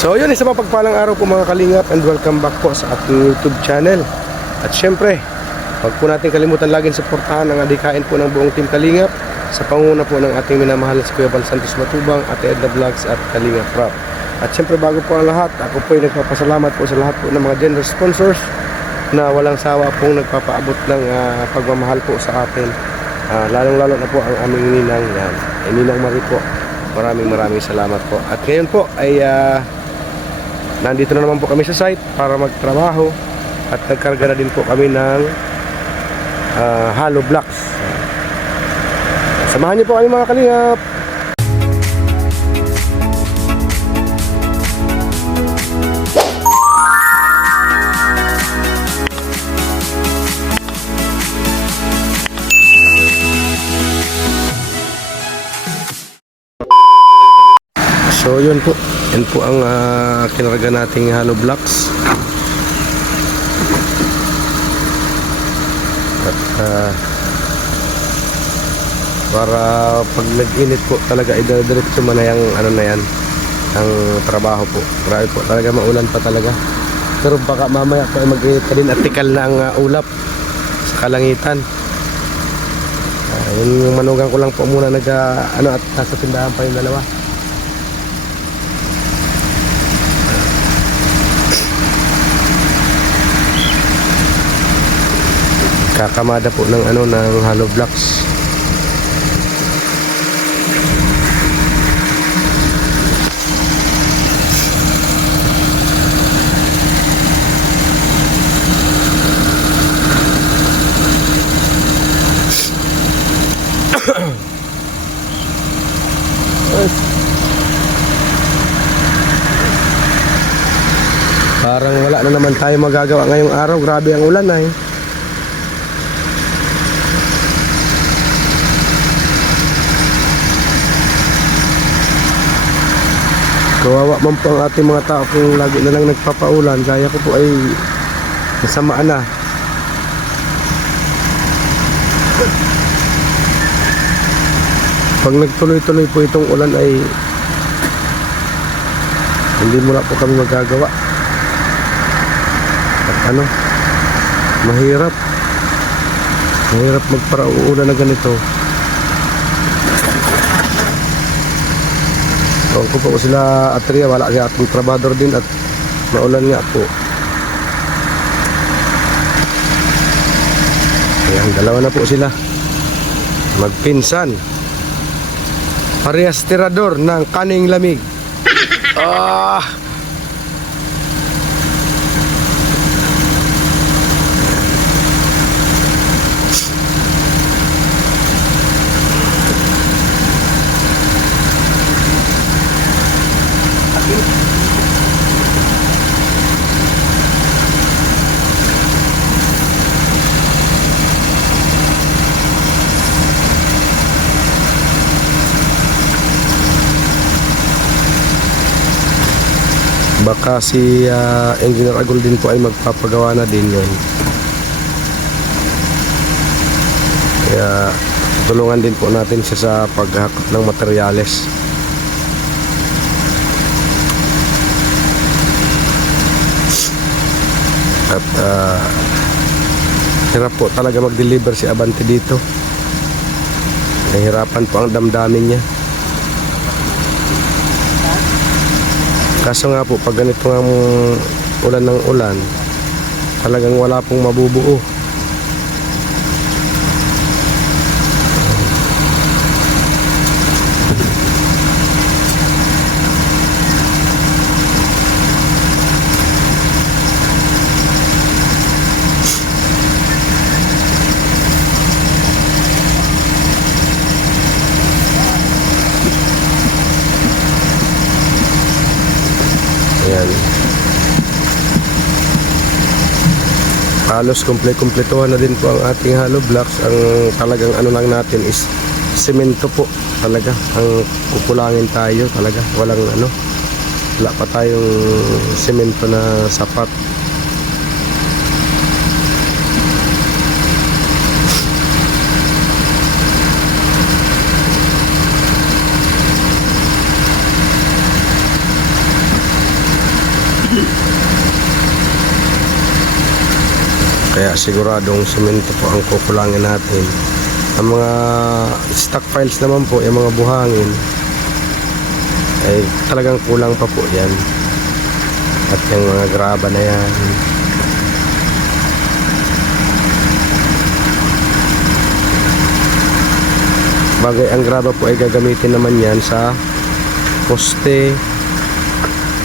So yun, isang mapagpalang araw po mga kalingap, and welcome back po sa ating YouTube channel. At syempre, huwag po natin kalimutan laging suportahan ang adikain po ng buong Team Kalingap sa panguna po ng ating minamahal na si Kuya Bal Santos Matubang, Ate Edna Vlogs at Kalingap Rap. At syempre, bago po ang lahat, ako po ay nagpapasalamat po sa lahat po ng mga generous sponsors na walang sawa pong nagpapaabot ng pagmamahal po sa atin. Lalong-lalo na po ang aming ninang yan, Ninang Marie po. Maraming salamat po. At ngayon po ay nandito na naman po kami sa site para magtrabaho at nagkarga na din po kami ng hollow blocks. Samahan niyo po kami mga kalingap. So yun po, yan po ang kinarga nating hollow blocks. At para pag nag-init po talaga idadiretso mo na yung ano na yan, ang trabaho po. Grabe po, talaga maulan pa talaga. Pero baka mamaya po ay mag-init pa din at tikal na ang ulap sa kalangitan. Yung manugang ko lang po muna at nasa tindahan pa yung dalawa. Kakamada po ng hollow blocks. Parang wala na naman tayo magagawa ngayong araw. Grabe ang ulan ay. Kawawa man po ang ating mga tao kung lagi na lang nagpapaulan. Gaya ko po ay nasamaan na. Pag nagtuloy-tuloy po itong ulan ay hindi mo na po kami magagawa. At mahirap magparauulan na ganito. Kung po sila Atria, wala siya atong trabador din at maulan nga po. Ayan, dalawa na po sila magpinsan, parehas tirador ng kaning lamig. Baka si Engineer Agol din po ay magpapagawa na din yun. Kaya tulungan din po natin siya sa paghakot ng materyales. At hirap po talaga mag-deliver si Abante dito. Nahihirapan po ang damdamin niya. Kaso nga po, pag ganito nga ulan ng ulan, talagang wala pong mabubuo. Ayan. Halos kompletuhan na din po ang ating hollow blocks. Ang talagang lang natin is semento po talaga. Ang kukulangin tayo talaga. Wala pa tayong semento na sapat. Kaya siguradong semento po ang kukulangin natin. Ang mga stockpiles naman po, yung mga buhangin, ay talagang kulang pa po yan. At yung mga graba na yan, bagay ang graba po ay gagamitin naman yan sa poste,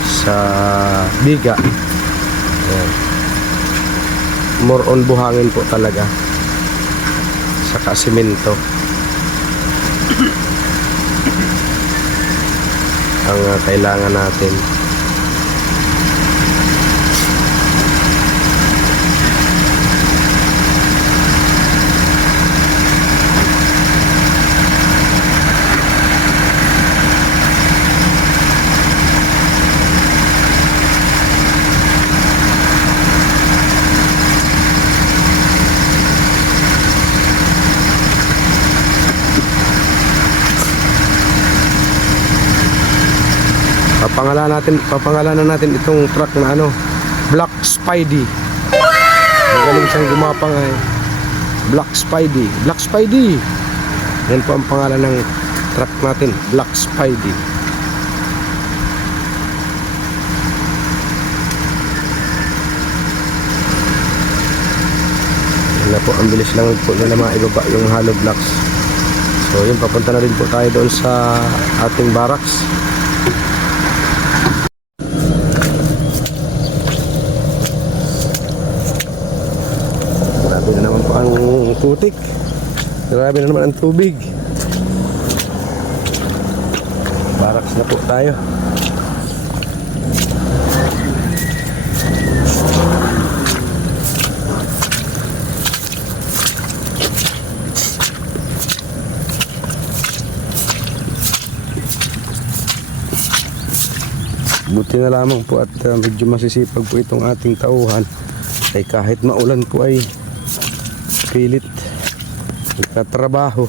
sa biga. Ayan. More on buhangin po talaga, saka simento ang kailangan natin. Papangalanan natin itong truck na ano, Black Spidey. Magaling siyang gumapang ay Black Spidey. Black Spidey. Yan po ang pangalan ng truck natin, Black Spidey. Yan na po, ang bilis lang po nila maibaba yung hollow blocks. So yun, papunta na rin po tayo doon sa ating barracks. Grabe na naman po ang putik. Grabe na naman ang tubig. Barracks na po tayo. Buti na lamang po at medyo masisipag po itong ating tauhan, ay kahit maulan po ay pilit nagtatrabaho.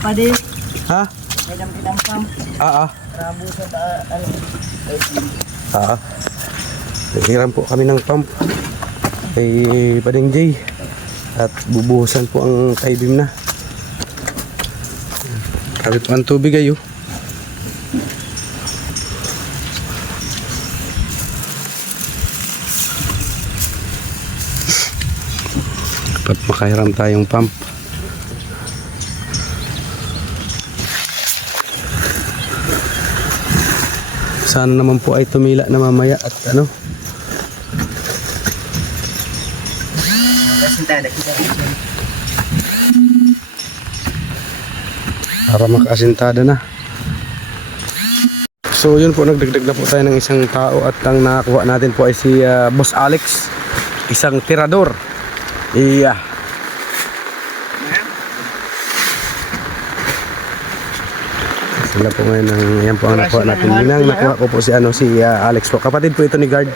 Padi, Ha? medam kita pam, rabu sa ano. Hiram po kami ng pump kay Pading J at bubuhusan po ang kaibim na. Grabe po ang tubig ayo. Dapat makahiram tayong pump. Sana naman po ay tumila na mamaya at ano, para makaasintada na. So yun po, nagdagdag na po tayo ng isang tao at ang nakakuha natin po ay si Boss Alex, isang tirador. Iya. Sila po ngayon ng, yan po ang nakuha natin. Ninang nakuha ko po si ano, si Alex po. Kapatid po ito ni Guard.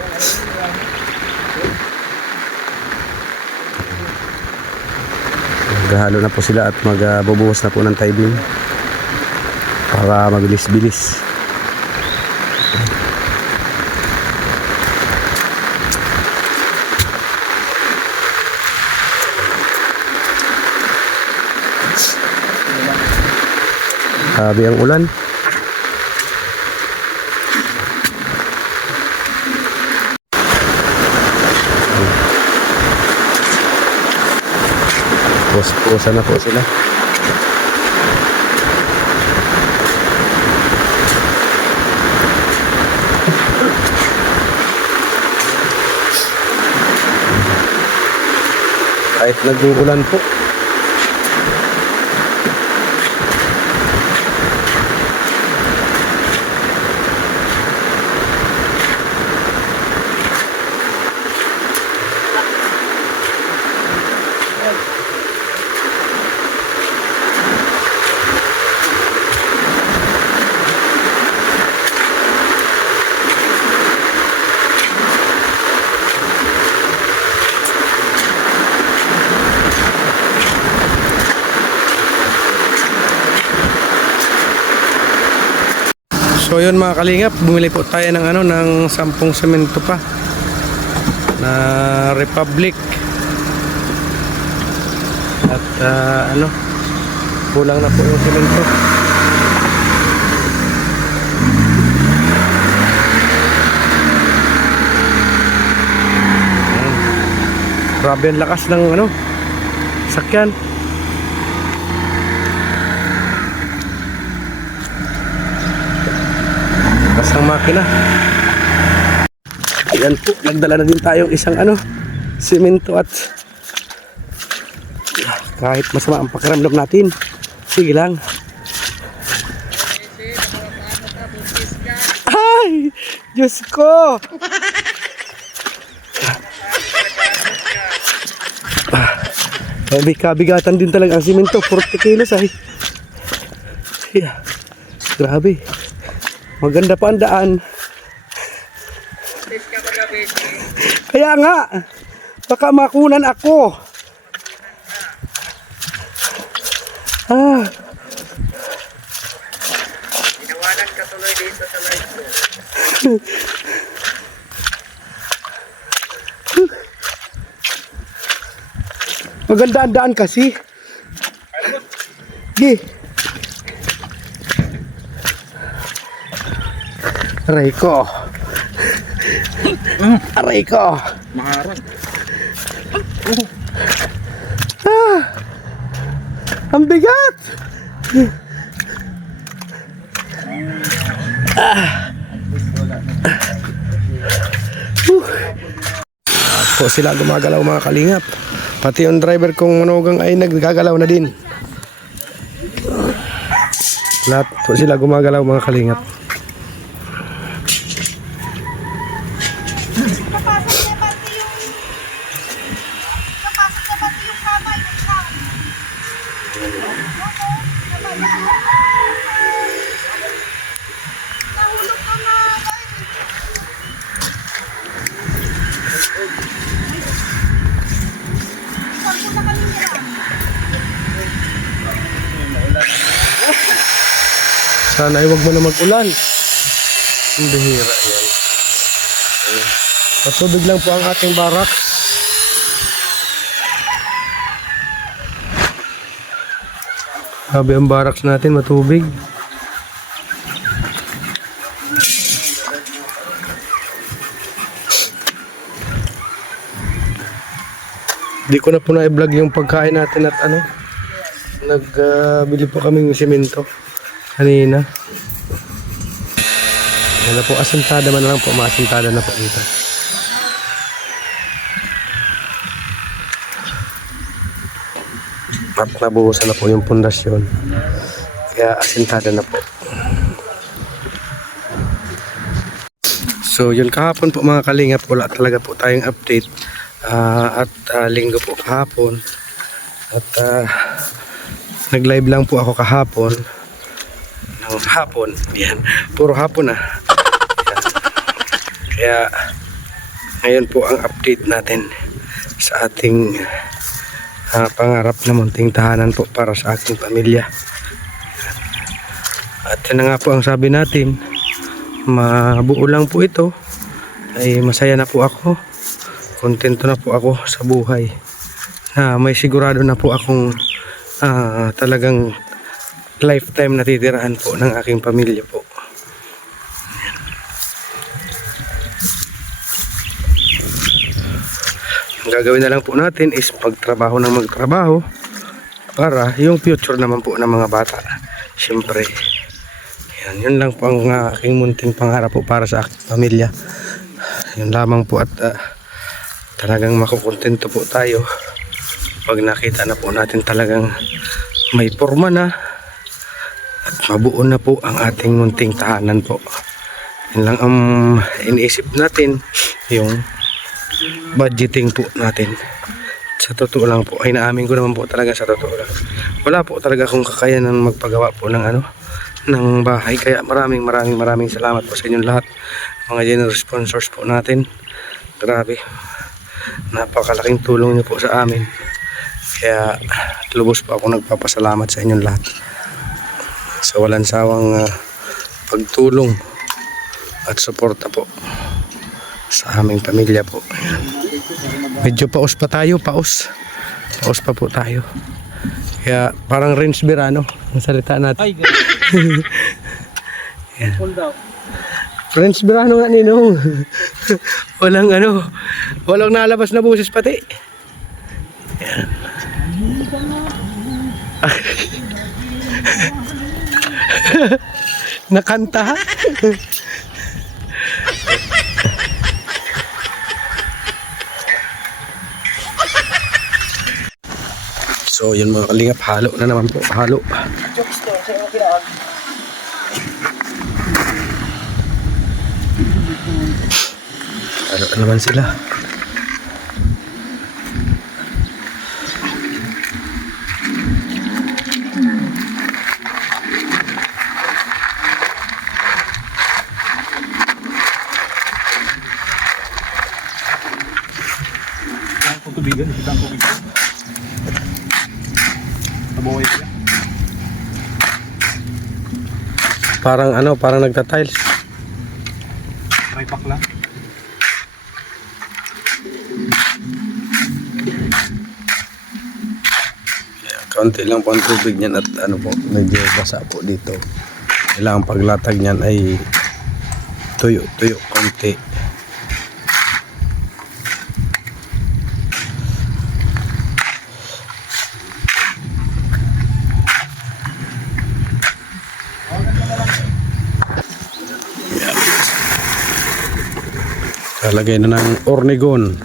Maghahalo na po sila at magbubuhos na po ng tie-beam para mabilis-bilis. Sabi ang ulan. Pusa na po sila. Kahit nag-uulan po. So yun mga kalingap, bumili po tayo ng ano, ng 10 semento pa na Republic. At ano, kulang na po yung semento. Ayan. Grabe ang lakas ng ano, sakyan. Lakas ng makina. Ayan po, nagdala na din tayong isang ano, semento at kahit masama ang pakiramdam natin, sige lang. Ay! Diyos ko! Kabigatan din talaga ang simento, 40 kilos ay. Yeah. Grabe. Maganda pa ang daan. Kaya nga, baka makunan ako. Tinawanan ka tuloy dito sa live ko. Maganda ang daan kasi. Gi. Aray ko. Aray ko. Maharang. Ang bigat. Po sila gumagalaw mga kalingap. Pati yung driver kong manugang ay naggagalaw na din. Lahat po sila gumagalaw mga kalingap. Sana ay wag mo na mag-ulan. Ang bihira yan. Ayan. Matubig lang po ang ating barak. Sabi ang baraks natin matubig. Di ko na po na-vlog yung pagkain natin at ano. Nagbili po kaming simento kanina. Yan na po, asentada man lang po, maasentada na po dito. At nabuhusan na po yung pundasyon. Kaya asentada na po. So yun kahapon po mga kalingap, wala talaga po tayong update. Linggo po kahapon. At nag-live lang po ako kahapon. Hapon, yan, puro hapon na. Kaya ngayon po ang update natin sa ating pangarap na munting tahanan po para sa aking pamilya. At yun na nga po ang sabi natin, mabuo lang po ito, ay masaya na po ako, kontento na po ako sa buhay, na may sigurado na po akong talagang lifetime na titirahan po ng aking pamilya po. Ang gagawin na lang po natin is magtrabaho ng magtrabaho para yung future naman po ng mga bata. Siyempre, yun lang po ang aking munting pangarap po para sa aking pamilya. Yun lamang po at talagang makukontento po tayo pag nakita na po natin talagang may porma na at mabuo na po ang ating munting tahanan po. Yun lang ang iniisip natin, yung budgeting po natin. Sa totoo lang po, ay naamin ko naman po talaga sa totoo lang. Wala po talaga akong kakayanan magpagawa po ng ng bahay. Kaya maraming salamat po sa inyong lahat. Mga generous sponsors po natin. Grabe. Napakalaking tulong niyo po sa amin. Kaya lubos po ako nagpapasalamat sa inyong lahat. Sa walang sawang pagtulong at suporta po sa aming pamilya po. Ayan. Medyo paus pa tayo, paus pa po tayo, kaya parang Renz Birano ang salita natin. Ay, hold up. Renz Birano nga ninong. Walang nalabas na busis pati. Ayan. Nakanta. So yun mga kalingap, halo na naman po, halo. Jokester, sa'yo mo kinaan. Halo na naman sila. Ang tubigan, ang tubigan. Nabuhay sila. Parang nagta-tiles. Try pack lang. Kaunti lang po ang tubig niyan at po, medyo basa po dito. Kailangan paglatag niyan ay tuyo konti. Kalagay na ng ornigon.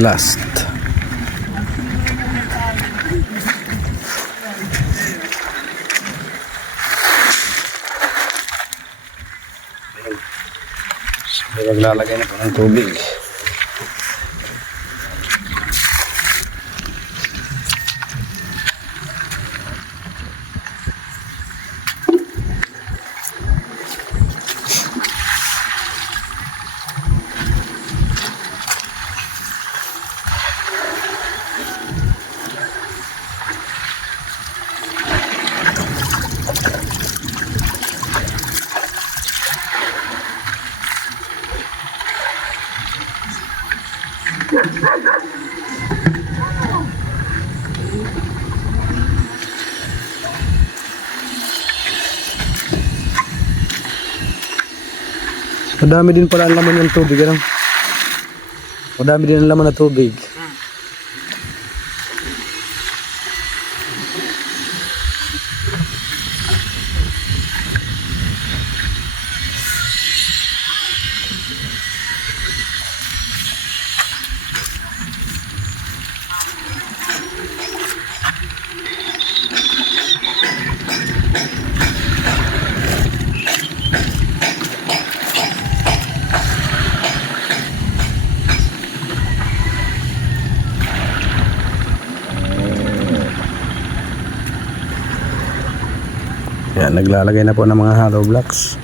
Last. So, maglalagay na po ng tubig. Madami din pala ang laman ng tubig, ano? Madami din ang laman ng tubig. Yan, naglalagay na po ng mga hollow blocks.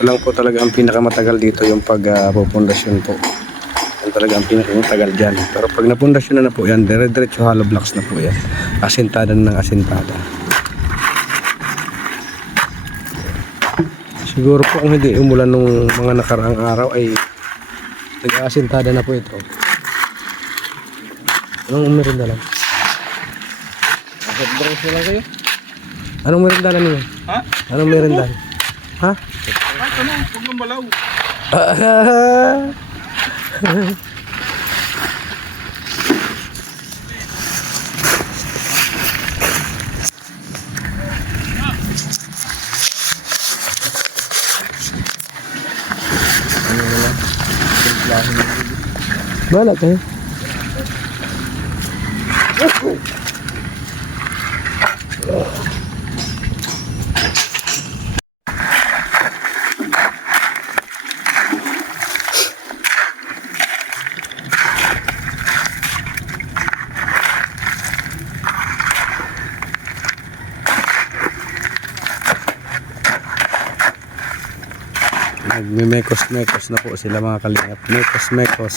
Ito lang po talaga ang pinakamatagal dito, yung pagpupundasyon po. Yan talaga ang pinakamatagal dyan. Pero pag napundasyon na po yan, dire-diretso hollow blocks na po yan. Asintada na ng asintada. Siguro po kung hindi umulan nung mga nakaraang araw ay nag-aasintada na po ito. Anong umirinda lang? Nag-bronze na lang kayo? Anong merinda niyo? Ha? Anong merinda? Ha? Ay, ano? Huwag nang balaw. Bahala kayo. Nagme-mekos-mekos na po sila mga kalingap. Mekos-mekos.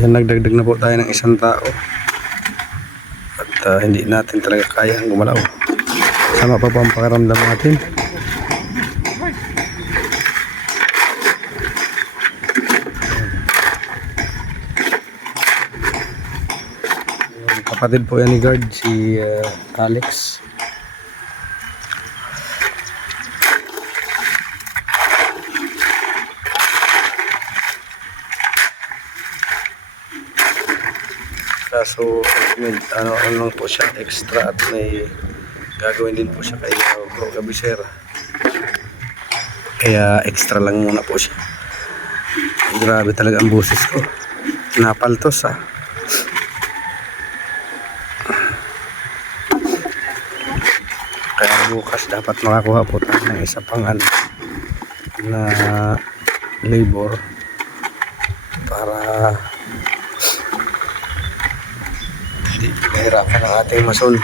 Yan, nagdagdag na po tayo ng isang tao. At hindi natin talaga kaya ang gumalaw. Sama pa po ang pakiramdam natin. Kapatid po yan ni guard, si Alex. Kaso ano lang po siya extra at may gagawin din po siya kay Bro Gabisera. Kaya extra lang muna po siya. Grabe talaga ang boses ko. Napaltos ah. Kaya bukas dapat makakuha po tayo ng isa pang ano na labor para hindi mahirapan ang ating mason.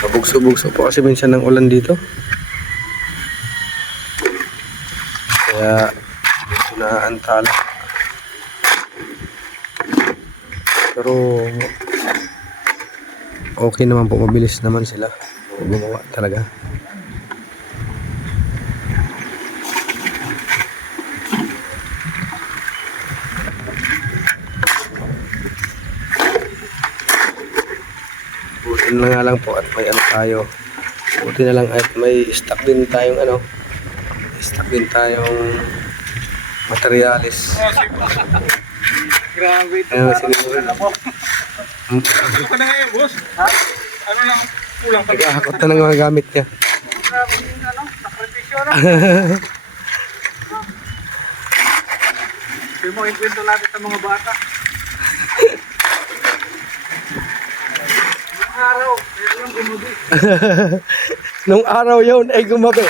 Mabugso-bugso po kasi minsan ng ulan dito. Kaya dito na antala. Pero okay naman po, mabilis naman sila gumawa talaga. Buti na nga lang po at may ano tayo. Buti na lang at may stock din tayong ano. Stock din tayong materialis. Grabe ito. Ayun, siniguro. Ano ka na ngayon, boss? Ha? Ano lang kulang ka? Nagahakot na ng mga gamit niya. Grabe yung ano, sakripisyo na. Yung mga ikwento natin sa mga bata. Nung araw, kaya lang gumabi. Nung araw yun ay gumabi.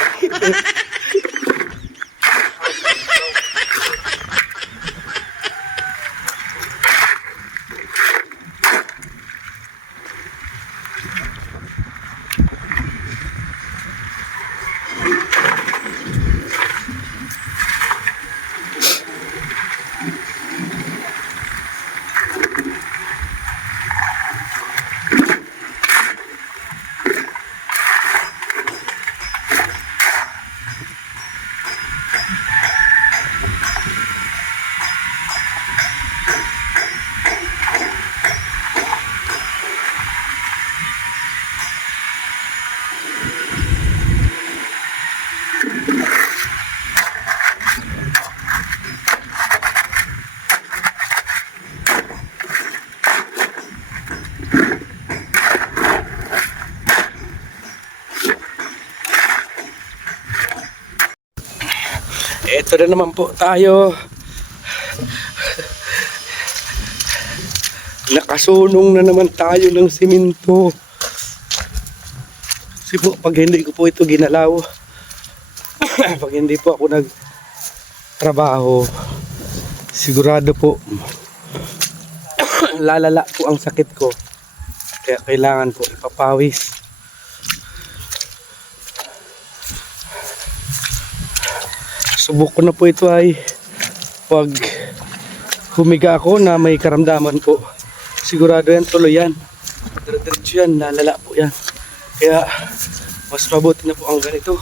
Eto na naman po tayo. Nakasunong na naman tayo ng simento. Kasi po, pag hindi ko po ito ginalaw, pag hindi po ako nagtrabaho, sigurado po, lalala po ang sakit ko. Kaya kailangan po ipapawis. Subok ko na po ito ay pag humiga ako na may karamdaman po. Sigurado yan, tuloy yan. Diretso yan, lalala po yan. Kaya mas mabuti na po ang ganito.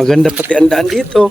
Maganda pati ang daan dito.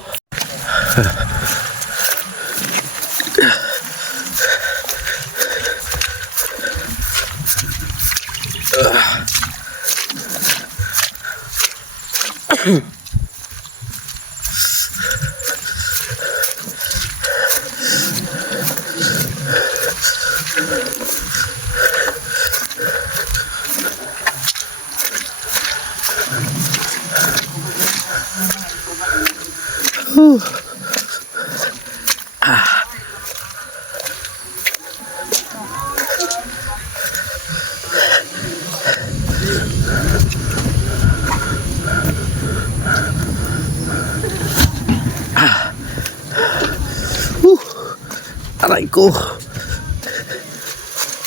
Aray ko.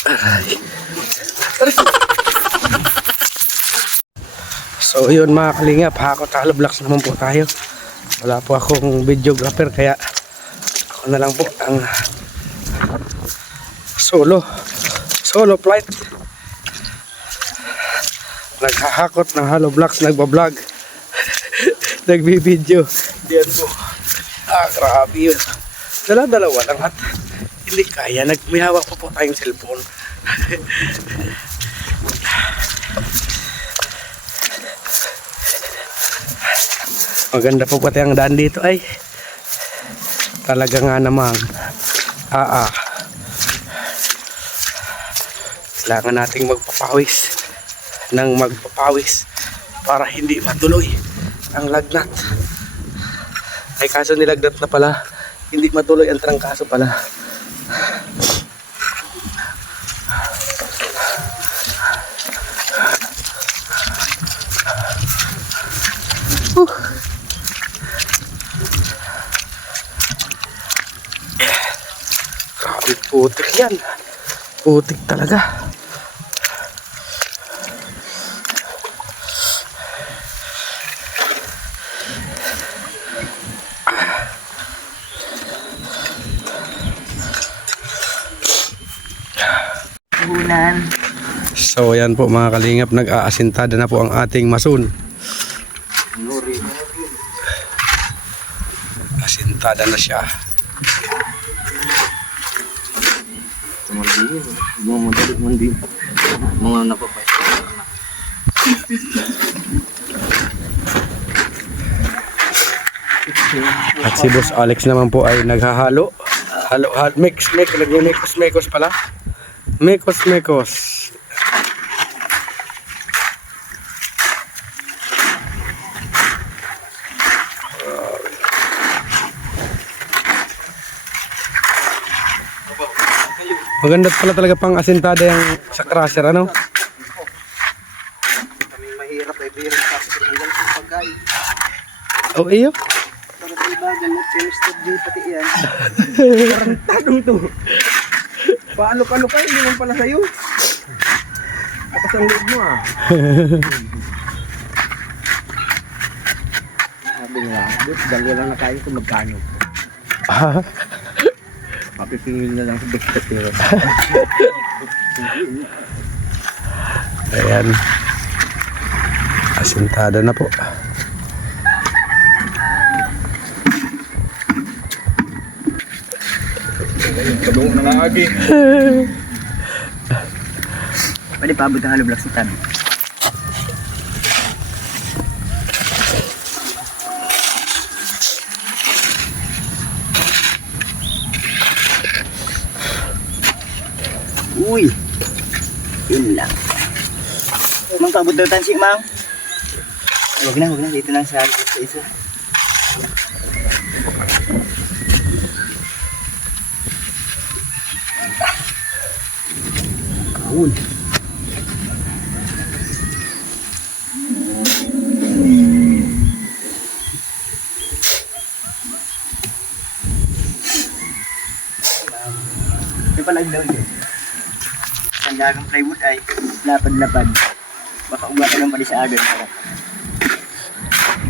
Aray. So yun mga kalingap, Hakot Vlogs naman po tayo. Wala po akong videographer kaya ako na lang po ang solo flight. Naghahakot ng Halo Vlogs, nagbablog, nagbibideo. Diyan po. Grabe yun. Dala-dalawa lang at hindi kaya. May hawak pa po tayong cellphone. Maganda po pati ang daan dito ay talaga nga namang kailangan nating magpapawis para hindi matuloy ang lagnat. Ay kaso nilagnat na pala, hindi matuloy ang trangkaso pala. Grabe, putik yan. Putik talaga. So ayan po mga kalingap, nag-aasintada na po ang ating masun. Asintada na siya. At si Boss Alex naman po ay naghahalo. Mekos pala. Mekos. Maganda pala talaga pang asintada yung sa crusher, ano? Kaming mahirap ay bihirap sa pagkain. Oh, iyo. Para sa iba, ganit, sinistud din pati yan. Tarantadong to. Paano kayo, hindi naman pala sa'yo. Tapos ang loob mo Sabi nga, dalawa lang na kain ko magkano. Mapipingin na lang sa diktatero. Ayan. Asintada na po. Kadung na lagi. Pwede paabot ang Halo Vlogs sa tabi. Uy! Yun lang. Mang paabot daw tansik, Mang. Huwag na. Dito lang sa isa. Kaul. May palag daw yun. Ang dagang plywood ay lapad-lapad. Baka ugatan lang pala sa agan.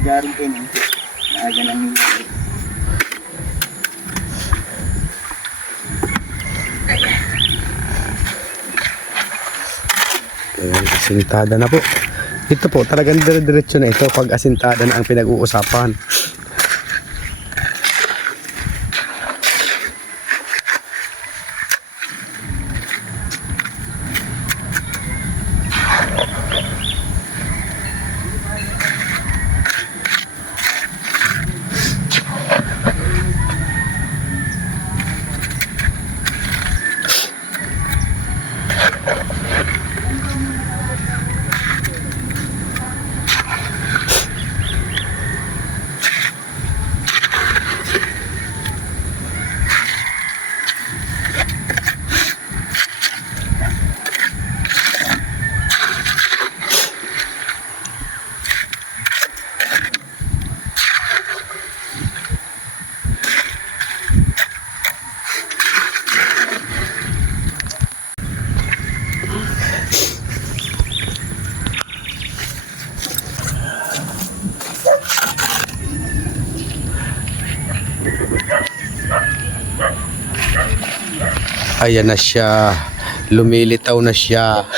Garing kayo nyo. Naagan lang yung Asintada na po. Ito po, talagang dire-diretso na ito pag asintada na ang pinag-uusapan. Ayan na siya. Lumilitaw na siya.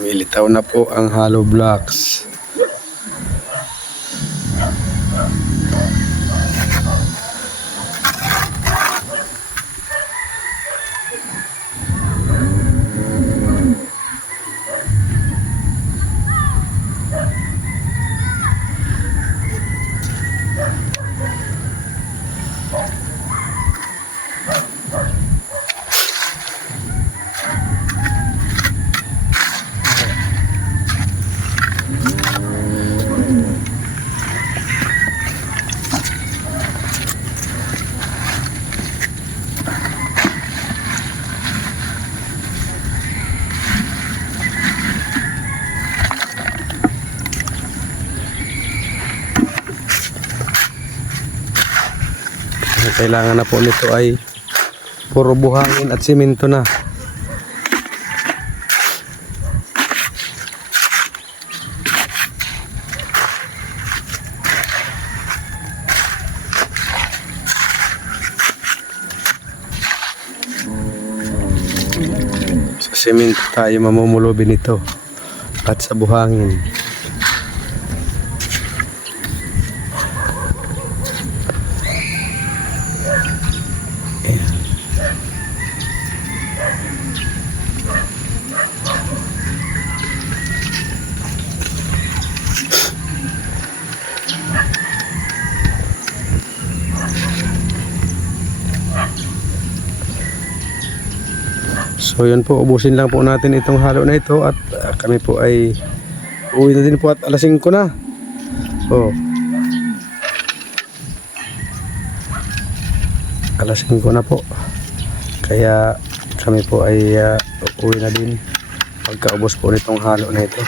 Lumilitaw na po ang hollow blocks. Kailangan na po nito ay puro buhangin at simento na. Sa simento tayo mamumulobi nito at sa buhangin. So yun po, ubusin lang po natin itong halo na ito at kami po ay uwi na din po at alas 5 na. Oh. Alas 5 na po. Kaya kami po ay uwi na din pagkaubos po nitong halo na ito.